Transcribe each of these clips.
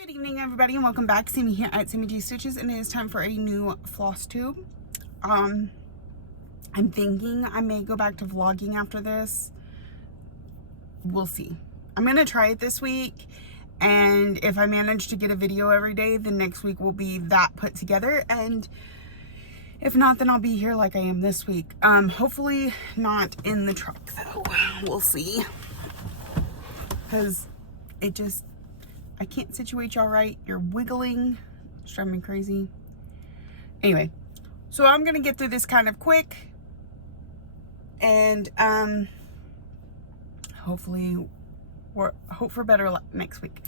Good evening, everybody, and welcome back. Sammy here at Sammy G Stitches, and it is time for a new floss tube. I'm thinking I may go back to vlogging after this. We'll see. I'm gonna try it this week, and if I manage to get a video every day, then next week will be that put together, and if not, then I'll be here like I am this week. Hopefully not in the truck though. We'll see, because I can't situate y'all right. You're wiggling. It's driving me crazy. Anyway, so I'm gonna get through this kind of quick, and hopefully hope for better luck next week.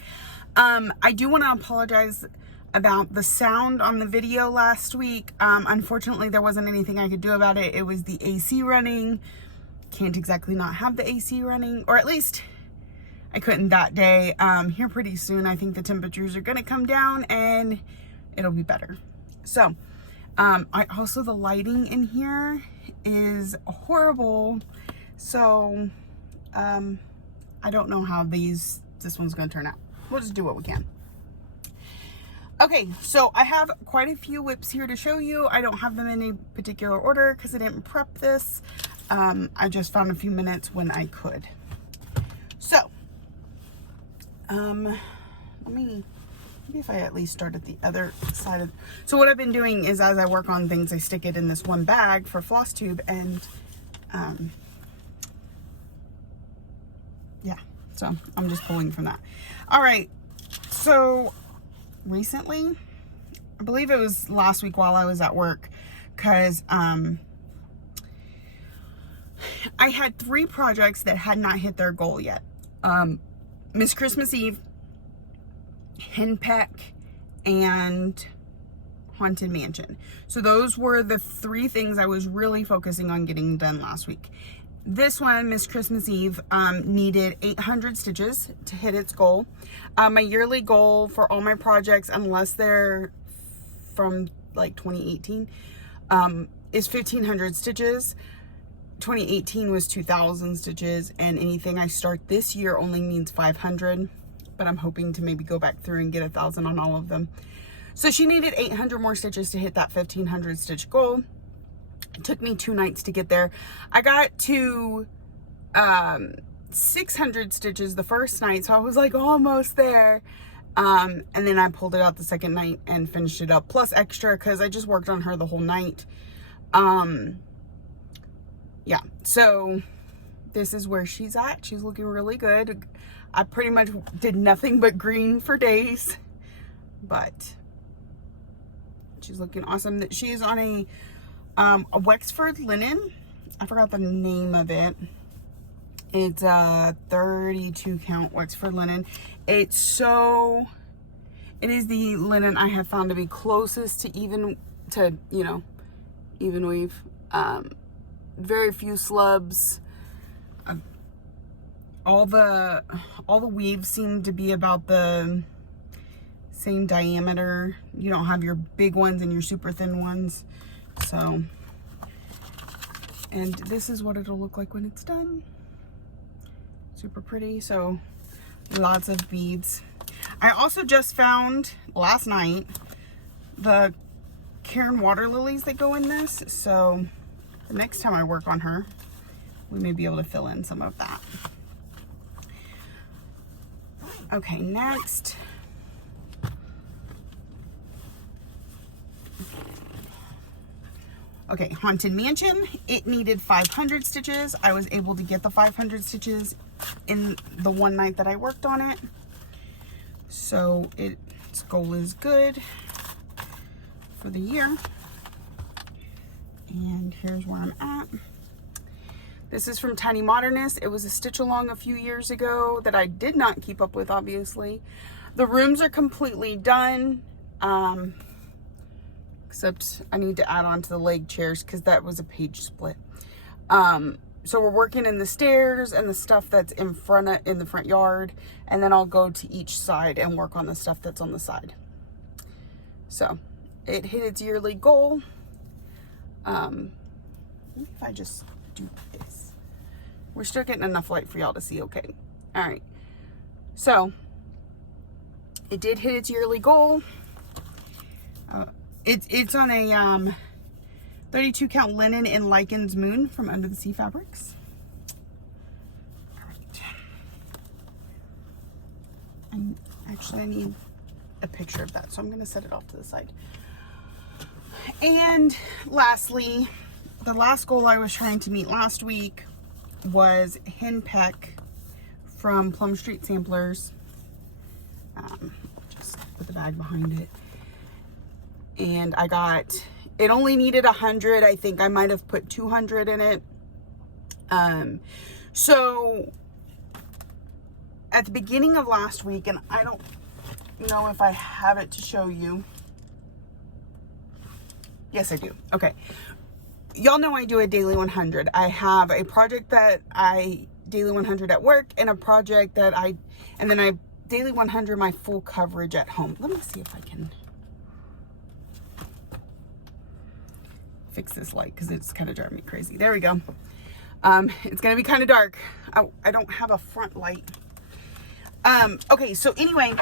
I do want to apologize about the sound on the video last week. Unfortunately, there wasn't anything I could do about it. It was the AC running. Can't exactly not have the AC running, or at least I couldn't that day. Here pretty soon, I think the temperatures are gonna come down and it'll be better. So, the lighting in here is horrible. So, I don't know how this one's gonna turn out. We'll just do what we can. Okay, so I have quite a few whips here to show you. I don't have them in any particular order because I didn't prep this. I just found a few minutes when I could. So, maybe if I at least start at the other side of, so what I've been doing is as I work on things, I stick it in this one bag for Flosstube, and yeah, so I'm just pulling from that. All right, so recently, I believe it was last week while I was at work, because I had 3 projects that had not hit their goal yet. Miss Christmas Eve, Henpeck, and Haunted Mansion. So those were the 3 things I was really focusing on getting done last week. This one, Miss Christmas Eve, needed 800 stitches to hit its goal. My yearly goal for all my projects, unless they're from like 2018, is 1,500 stitches. 2018 was 2,000 stitches, and anything I start this year only needs 500, but I'm hoping to maybe go back through and get 1,000 on all of them. So she needed 800 more stitches to hit that 1,500 stitch goal. It took me 2 nights to get there. I got to 600 stitches the first night, so I was like almost there. And then I pulled it out the second night and finished it up, plus extra, because I just worked on her the whole night. Yeah, so this is where she's at. She's looking really good. I pretty much did nothing but green for days, but she's looking awesome. She is on a Wexford linen. I forgot the name of it. It's a 32 count Wexford linen. It is the linen I have found to be closest to even weave. Very few slubs. All the weaves seem to be about the same diameter. You don't have your big ones and your super thin ones. So, and this is what it'll look like when it's done. Super pretty. So lots of beads. I also just found last night the Cairn water lilies that go in this. So the next time I work on her, we may be able to fill in some of that. Okay, next. Okay, Haunted Mansion. It needed 500 stitches. I was able to get the 500 stitches in the one night that I worked on it. So its goal is good for the year. And here's where I'm at. This is from Tiny Modernist. It was a stitch along a few years ago that I did not keep up with, obviously. The rooms are completely done, except I need to add on to the leg chairs because that was a page split. So we're working in the stairs and the stuff that's in the front yard, and then I'll go to each side and work on the stuff that's on the side. So it hit its yearly goal. Maybe if I just do this, we're still getting enough light for y'all to see. Okay. All right. So it did hit its yearly goal. It's on a 32 count linen in Lycan's Moon from Under the Sea Fabrics. All right. And actually I need a picture of that, so I'm going to set it off to the side. And lastly, the last goal I was trying to meet last week was henpeck from Plum Street Samplers. Just put the bag behind it. And I got, it only needed 100. I think I might have put 200 in it. So at the beginning of last week, and I don't know if I have it to show you. Yes, I do. Okay. Y'all know I do a daily 100. I have a project that I daily 100 at work, and a project that and then I daily 100 my full coverage at home. Let me see if I can fix this light because it's kind of driving me crazy. There we go. It's gonna be kind of dark. I don't have a front light. Okay, so anyway,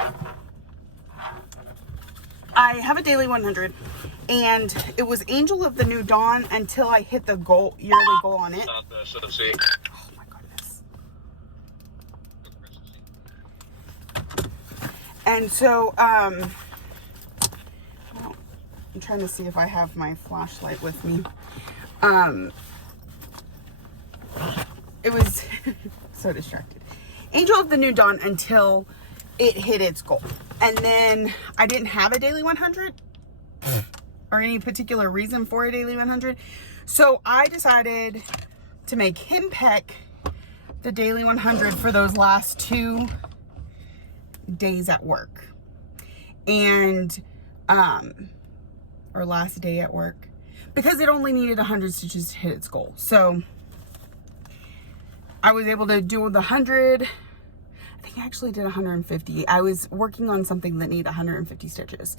I have a daily 100, and it was Angel of the New Dawn until I hit the yearly goal on it. Oh my goodness. And so, I'm trying to see if I have my flashlight with me. It was so distracted. Angel of the New Dawn until it hit its goal. And then I didn't have a daily 100 or any particular reason for a daily 100. So I decided to make henpeck the daily 100 for those last 2 days at work. And, or last day at work, because it only needed 100 stitches to hit its goal. So I was able to do the 100. I think I actually did 150. I was working on something that needed 150 stitches,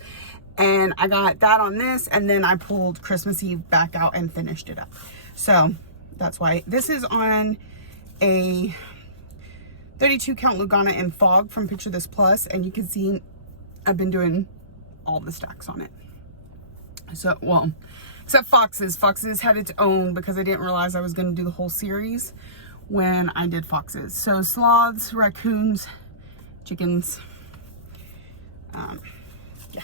and I got that on this, and then I pulled Christmas Eve back out and finished it up. So that's why this is on a 32 count Lugana in Fog from Picture This Plus, and you can see I've been doing all the stacks on it. So, well, except Foxes. Foxes had its own because I didn't realize I was going to do the whole series when I did Foxes. So sloths, raccoons, chickens. Yeah.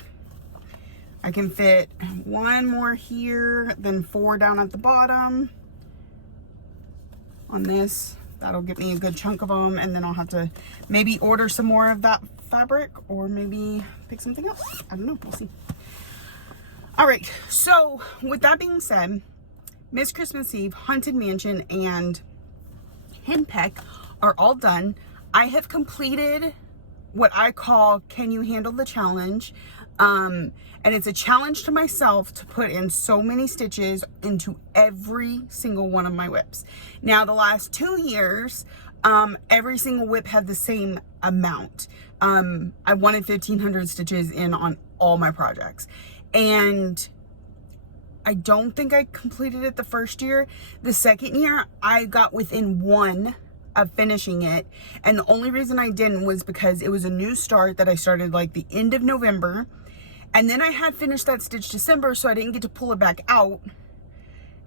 I can fit 1 more here, then 4 down at the bottom on this. That'll get me a good chunk of them, and then I'll have to maybe order some more of that fabric, or maybe pick something else. I don't know, we'll see. All right, so with that being said, Miss Christmas Eve, Haunted Mansion, and henpeck are all done. I have completed what I call Can You Handle the Challenge, and it's a challenge to myself to put in so many stitches into every single one of my whips. Now the last 2 years, every single whip had the same amount. I wanted 1,500 stitches in on all my projects, and I don't think I completed it the first year. The second year, I got within 1 of finishing it. And the only reason I didn't was because it was a new start that I started like the end of November. And then I had finished that stitch December, so I didn't get to pull it back out.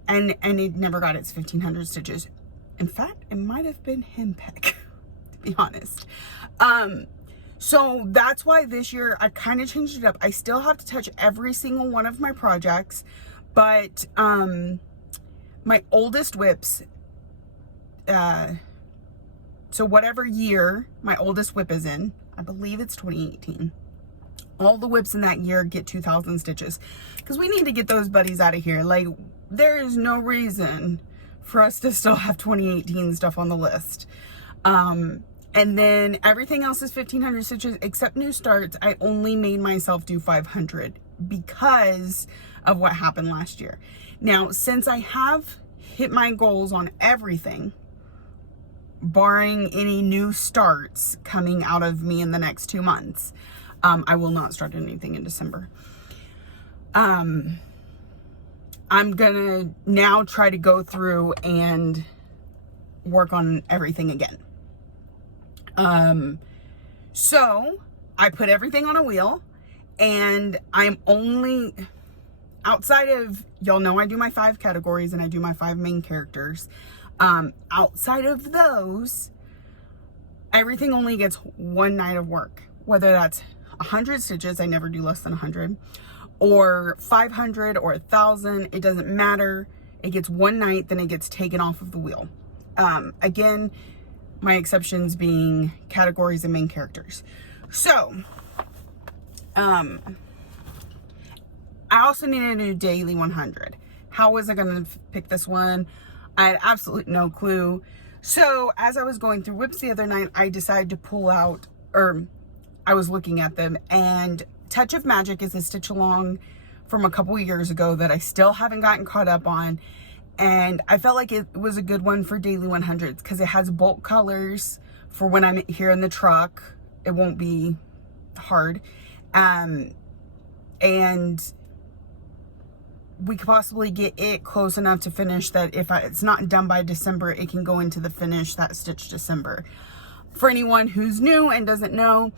And it never got its 1,500 stitches. In fact, it might have been henpeck, to be honest. So that's why this year I kind of changed it up. I still have to touch every single one of my projects. But my oldest whips, so whatever year my oldest whip is in, I believe it's 2018. All the whips in that year get 2,000 stitches, because we need to get those buddies out of here. Like, there is no reason for us to still have 2018 stuff on the list. And then everything else is 1,500 stitches except new starts. I only made myself do 500 because of what happened last year. Now, since I have hit my goals on everything, barring any new starts coming out of me in the next 2 months, I will not start anything in December. I'm gonna now try to go through and work on everything again. So I put everything on a wheel, and I'm only, outside of, y'all know I do my 5 categories and I do my 5 main characters. Outside of those, everything only gets 1 night of work, whether that's 100 stitches, I never do less than 100, or 500 or 1,000, it doesn't matter. It gets 1 night, then it gets taken off of the wheel. Again, my exceptions being categories and main characters. So, I also needed to do daily 100. How was I going to pick this one? I had absolutely no clue. So as I was going through whips the other night, I decided to pull out, or I was looking at them, and Touch of Magic is a stitch along from a couple years ago that I still haven't gotten caught up on. And I felt like it was a good one for daily 100s because it has bulk colors for when I'm here in the truck. It won't be hard. And we could possibly get it close enough to finish that if it's not done by December, it can go into the finish that stitch December. For anyone who's new and doesn't know,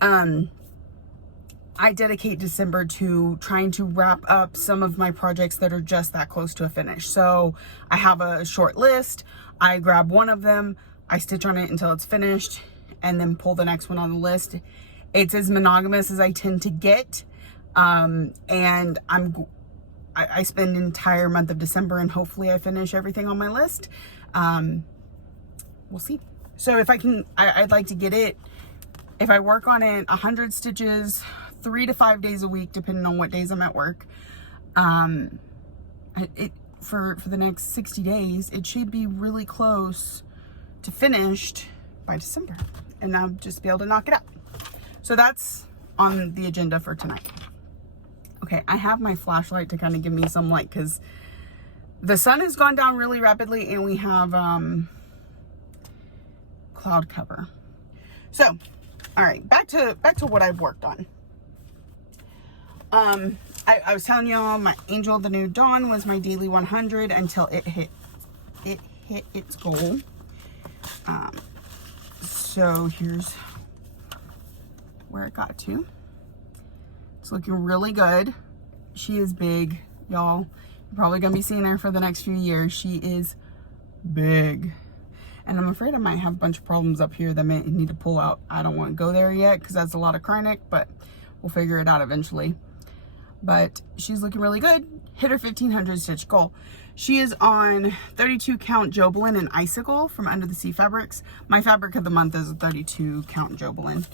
I dedicate December to trying to wrap up some of my projects that are just that close to a finish. So I have a short list. I grab one of them, I stitch on it until it's finished, and then pull the next one on the list. It's as monogamous as I tend to get. And I spend an entire month of December, and hopefully I finish everything on my list. We'll see. So if I can, I'd like to get it, if I work on it 100 stitches, 3 to 5 days a week, depending on what days I'm at work. For the next 60 days, it should be really close to finished by December, and I'll just be able to knock it out. So that's on the agenda for tonight. Okay, I have my flashlight to kind of give me some light because the sun has gone down really rapidly and we have cloud cover. So, all right, back to what I've worked on. I was telling y'all my Angel of the New Dawn was my daily 100 until it hit its goal. So here's where it got to. It's looking really good. She is big, y'all. You're probably gonna be seeing her for the next few years. She is big. And I'm afraid I might have a bunch of problems up here that I may need to pull out. I don't want to go there yet because that's a lot of Krynic, but we'll figure it out eventually. But she's looking really good. Hit her 1,500 stitch goal. She is on 32 count Jobelin and Icicle from Under the Sea Fabrics. My fabric of the month is a 32 count Jobelin.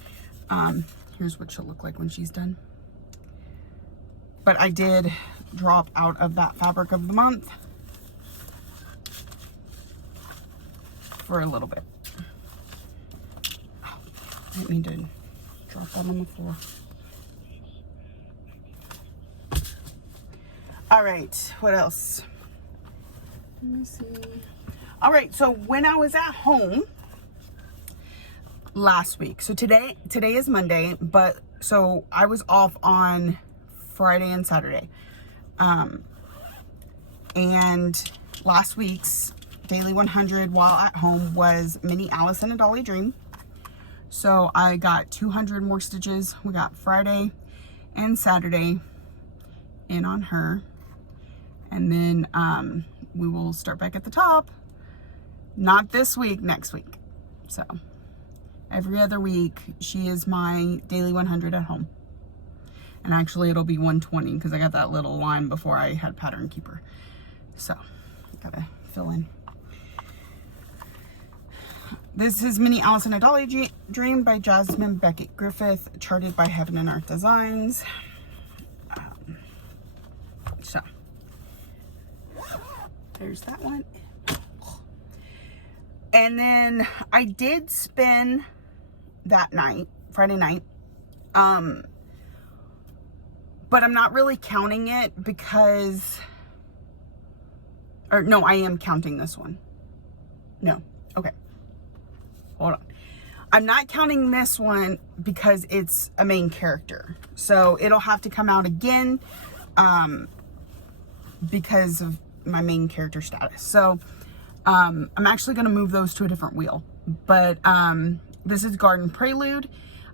Here's what she'll look like when she's done. But I did drop out of that fabric of the month for a little bit. Oh, I didn't mean to drop that on the floor. All right, what else? Let me see. All right, so when I was at home last week, so today is Monday, but so I was off on Friday and Saturday. And last week's daily 100 while at home was Mini Alice in a Dolly Dream. So I got 200 more stitches. We got Friday and Saturday in on her. And then we will start back at the top. Not this week, next week. So every other week, she is my daily 100 at home. And actually it'll be 120 because I got that little line before I had Pattern Keeper. So gotta fill in. This is Mini Alice in a Dolly Dream by Jasmine Beckett Griffith, charted by Heaven and Earth Designs. So there's that one. And then I did spin that night, Friday night. But I'm not really counting it because, or no, I am counting this one. No, okay. Hold on. I'm not counting this one because it's a main character. So it'll have to come out again because of my main character status. So I'm actually going to move those to a different wheel. But this is Garden Prelude.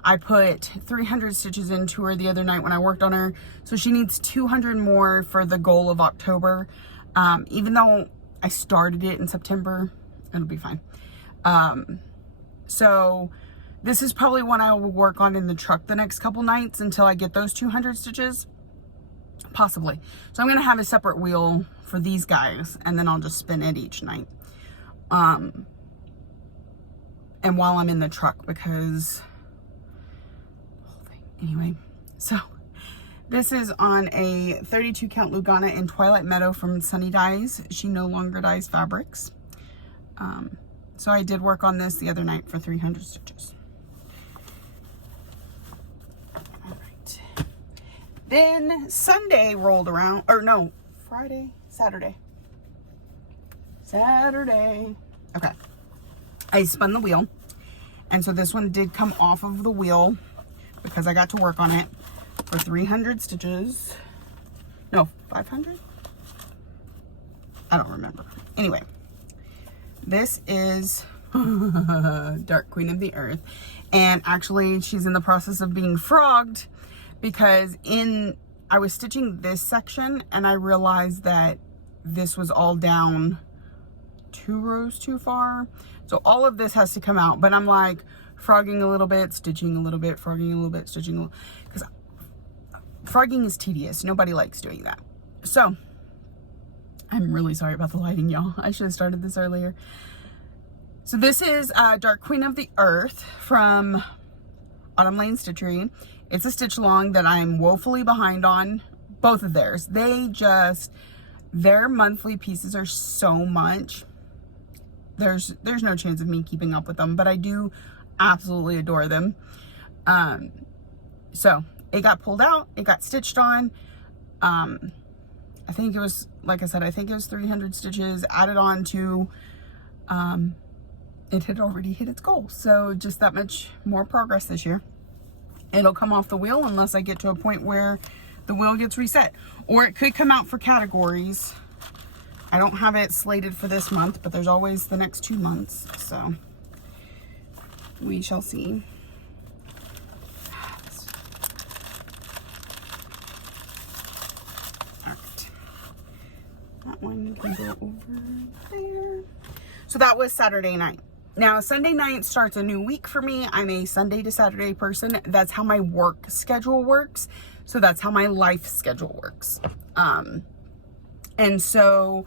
I put 300 stitches into her the other night when I worked on her. So she needs 200 more for the goal of October. Even though I started it in September, it'll be fine. So this is probably one I will work on in the truck the next couple nights until I get those 200 stitches. Possibly. So I'm going to have a separate wheel for these guys, and then I'll just spin it each night. And while I'm in the truck, because anyway, so this is on a 32 count Lugana in Twilight Meadow from Sunny Dyes. She no longer dyes fabrics. So I did work on this the other night for 300 stitches. All right. Then Sunday rolled around, or no, Saturday. Okay. I spun the wheel. And so this one did come off of the wheel because I got to work on it for 300 stitches. No, 500? I don't remember. Anyway, this is Dark Queen of the Earth. And actually, she's in the process of being frogged because I was stitching this section and I realized that this was all down 2 rows too far. So all of this has to come out, but I'm like frogging a little bit, stitching a little bit, frogging a little bit, stitching a little, because frogging is tedious. Nobody likes doing that. So I'm really sorry about the lighting, y'all. I should have started this earlier. So this is Dark Queen of the Earth from Autumn Lane Stitchery. It's a stitch along that I'm woefully behind on. Both of theirs. Their monthly pieces are so much. There's no chance of me keeping up with them, but I do absolutely adore them. So it got pulled out, it got stitched on. I think it was, like I said, I think it was 300 stitches added on to, it had already hit its goal. So just that much more progress this year. It'll come off the wheel unless I get to a point where the wheel gets reset, or it could come out for categories. I don't have it slated for this month, but there's always the next 2 months, so we shall see. All right, that one can go over there. So that was Saturday night. Now Sunday night starts a new week for me. I'm a Sunday to Saturday person. That's how my work schedule works. So that's how my life schedule works. And so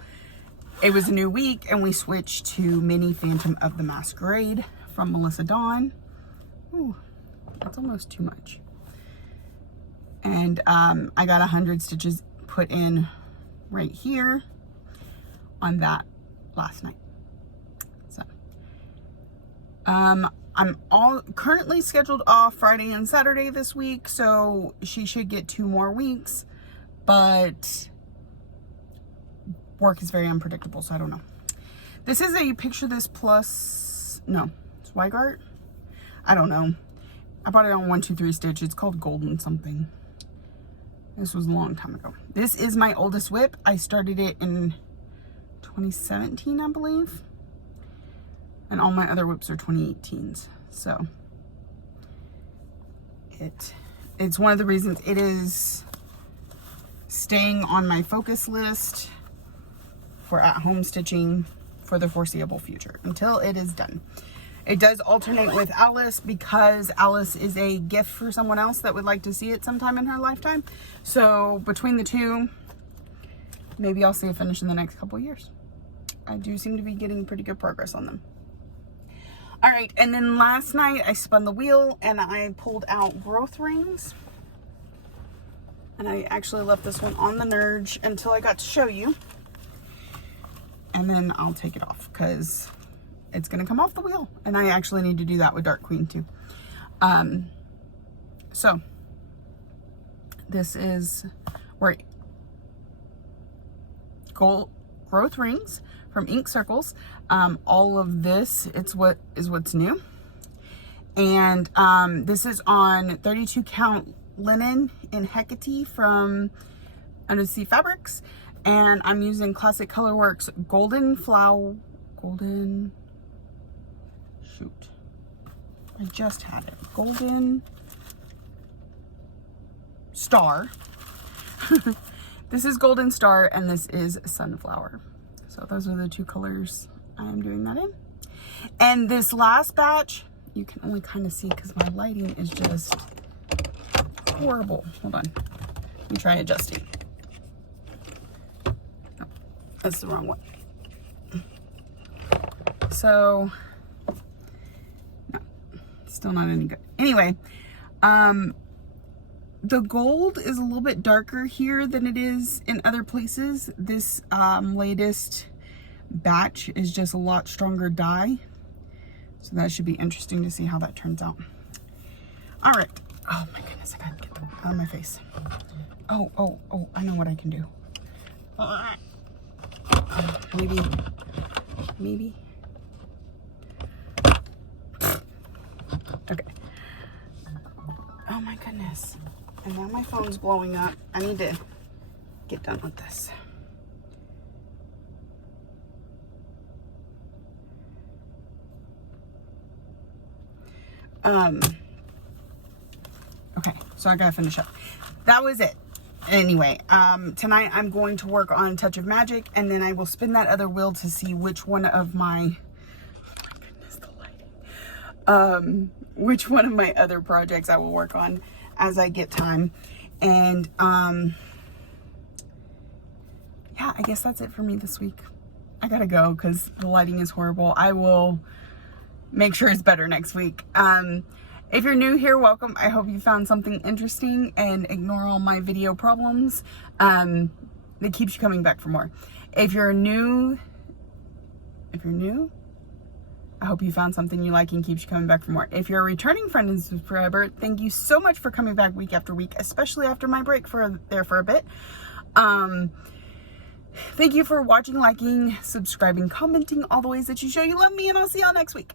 it was a new week and we switched to Mini Phantom of the Masquerade from Melissa Dawn. Ooh, that's almost too much. And I got 100 stitches put in right here on that last night. So I'm all currently scheduled off Friday and Saturday this week, so she should get 2 more weeks, but work is very unpredictable, so I don't know. This is a Picture This Plus, no, it's Weigart. I don't know. I bought it on 123 Stitch. It's called Golden something. This was a long time ago. This is my oldest whip. I started it in 2017, I believe. And all my other whips are 2018s. So it's one of the reasons it is staying on my focus list for at-home stitching for the foreseeable future until it is done. It does alternate with Alice because Alice is a gift for someone else that would like to see it sometime in her lifetime. So between the two, maybe I'll see it finish in the next couple years. I do seem to be getting pretty good progress on them. All right, and then last night I spun the wheel and I pulled out growth rings. And I actually left this one on the Nerge until I got to show you. And then I'll take it off because it's gonna come off the wheel. And I actually need to do that with Dark Queen too. So this is where growth rings from Ink Circles. All of this, what's new. And this is on 32 count linen in Hecate from Undersea Fabrics. And I'm using Classic Colorworks shoot. I just had it. Golden Star. This is Golden Star, and this is Sunflower. So those are the two colors I am doing that in. And this last batch, you can only kind of see because my lighting is just horrible. Hold on. Let me try adjusting. No, that's the wrong one. So, no, still not any good. Anyway, the gold is a little bit darker here than it is in other places. This latest batch is just a lot stronger dye. So that should be interesting to see how that turns out. All right. Oh my goodness, I gotta get them out of my face. Oh, I know what I can do. Maybe. Okay. Oh my goodness. And now my phone's blowing up. I need to get done with this. Okay, so I gotta finish up. That was it. Anyway, tonight I'm going to work on Touch of Magic, and then I will spin that other wheel to see which one of my, oh my goodness, the lighting. Which one of my other projects I will work on as I get time. And, yeah, I guess that's it for me this week. I gotta go because the lighting is horrible. I will make sure it's better next week. If you're new here, welcome. I hope you found something interesting, and ignore all my video problems. It keeps you coming back for more. If you're new, I hope you found something you like and keeps you coming back for more. If you're a returning friend and subscriber, thank you so much for coming back week after week, especially after my break for a bit. Thank you for watching, liking, subscribing, commenting, all the ways that you show you love me, and I'll see y'all next week.